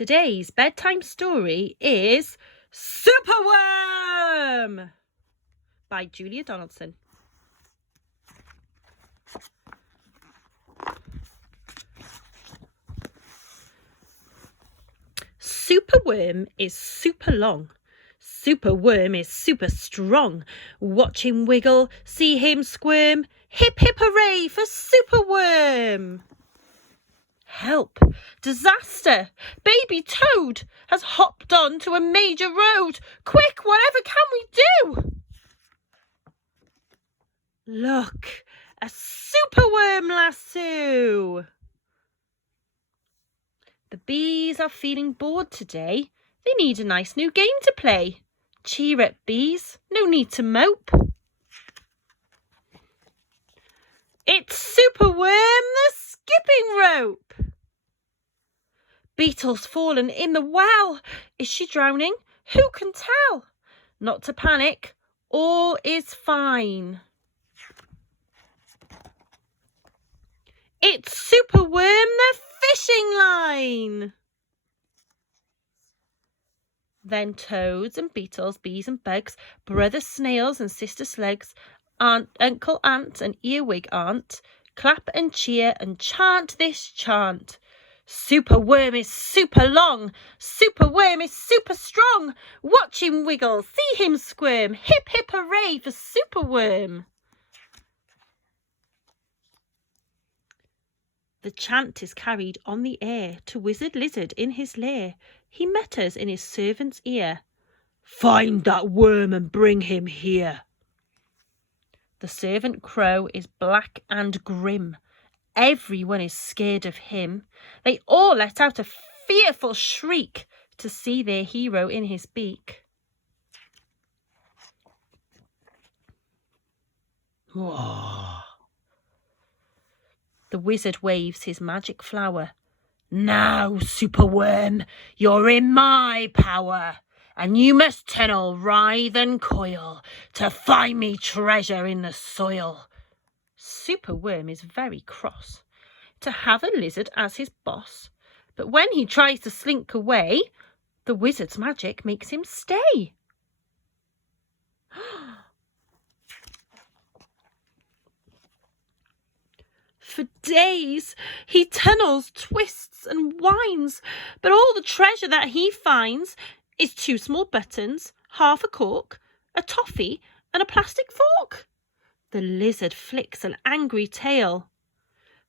Today's bedtime story is Superworm by Julia Donaldson. Superworm is super long. Superworm is super strong. Watch him wiggle, see him squirm. Hip hip hooray for Superworm! Help! Disaster! Baby Toad has hopped on to a major road. Quick, whatever can we do? Look, a superworm lasso! The bees are feeling bored today. They need a nice new game to play. Cheer up, bees. No need to mope. It's Superworm the skipping rope. Beetle's fallen in the well. Is she drowning? Who can tell? Not to panic. All is fine. It's Superworm the fishing line. Then toads and beetles, bees and bugs, brother snails and sister slugs, uncle ant and earwig aunt, clap and cheer and chant this chant. Superworm is super long, Superworm is super strong. Watch him wiggle, see him squirm. Hip hip hooray for Superworm. The chant is carried on the air to Wizard Lizard in his lair. He mutters in his servant's ear, "Find that worm and bring him here." The servant crow is black and grim. Everyone is scared of him. They all let out a fearful shriek to see their hero in his beak. Whoa. The wizard waves his magic flower. "Now, Superworm, you're in my power, and you must tunnel, writhe and coil to find me treasure in the soil." Superworm is very cross to have a lizard as his boss, but when he tries to slink away, the wizard's magic makes him stay. For days he tunnels, twists and winds, but all the treasure that he finds is 2 small buttons, half a cork, a toffee and a plastic fork. The lizard flicks an angry tail.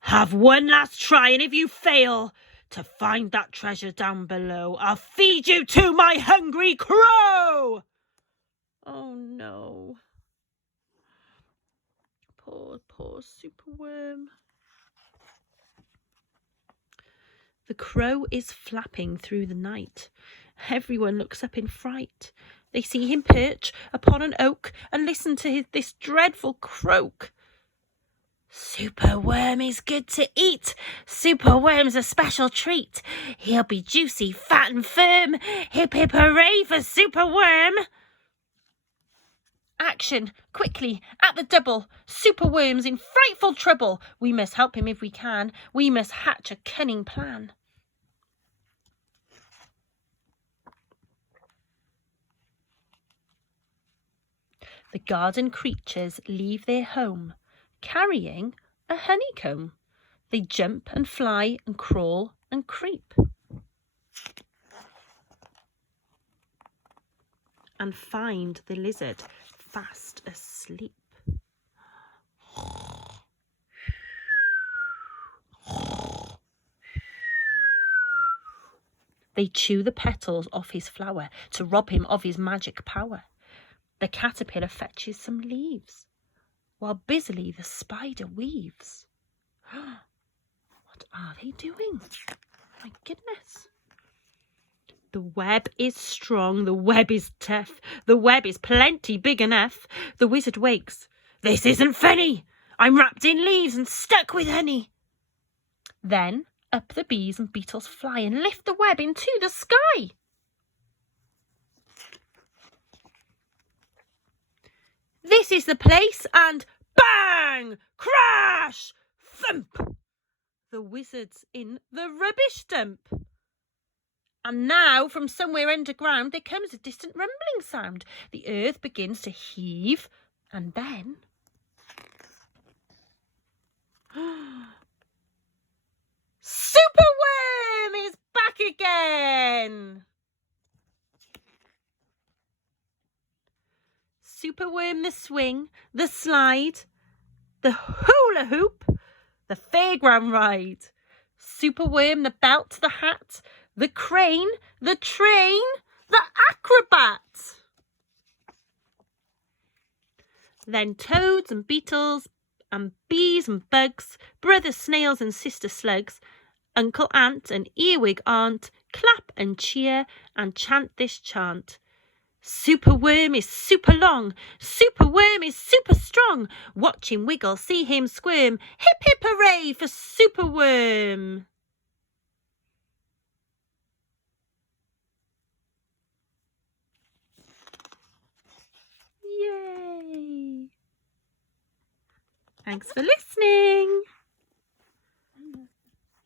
"Have one last try, and if you fail to find that treasure down below, I'll feed you to my hungry crow." Oh no. Poor Superworm. The crow is flapping through the night. Everyone looks up in fright. They see him perch upon an oak and listen to this dreadful croak. "Superworm is good to eat. Superworm's a special treat. He'll be juicy, fat and firm. Hip hip hooray for Superworm." Action, quickly, at the double. Superworm's in frightful trouble. We must help him if we can. We must hatch a cunning plan. The garden creatures leave their home, carrying a honeycomb. They jump and fly and crawl and creep, and find the lizard fast asleep. They chew the petals off his flower to rob him of his magic power. The caterpillar fetches some leaves, while busily the spider weaves. What are they doing? My goodness. The web is strong, the web is tough, the web is plenty big enough. The wizard wakes. "This isn't funny. I'm wrapped in leaves and stuck with honey." Then up the bees and beetles fly and lift the web into the sky. "This is the place," and bang! Crash! Thump! The wizard's in the rubbish dump. And now, from somewhere underground, there comes a distant rumbling sound. The earth begins to heave, and then... Superworm is back again! Superworm the swing, the slide, the hula hoop, the fairground ride. Superworm the belt, the hat, the crane, the train, the acrobat. Then toads and beetles and bees and bugs, brother snails and sister slugs, uncle ant and earwig aunt, clap and cheer and chant this chant. Superworm is super long, Superworm is super strong. Watch him wiggle, see him squirm. Hip hip hooray for Superworm. Yay! Thanks for listening.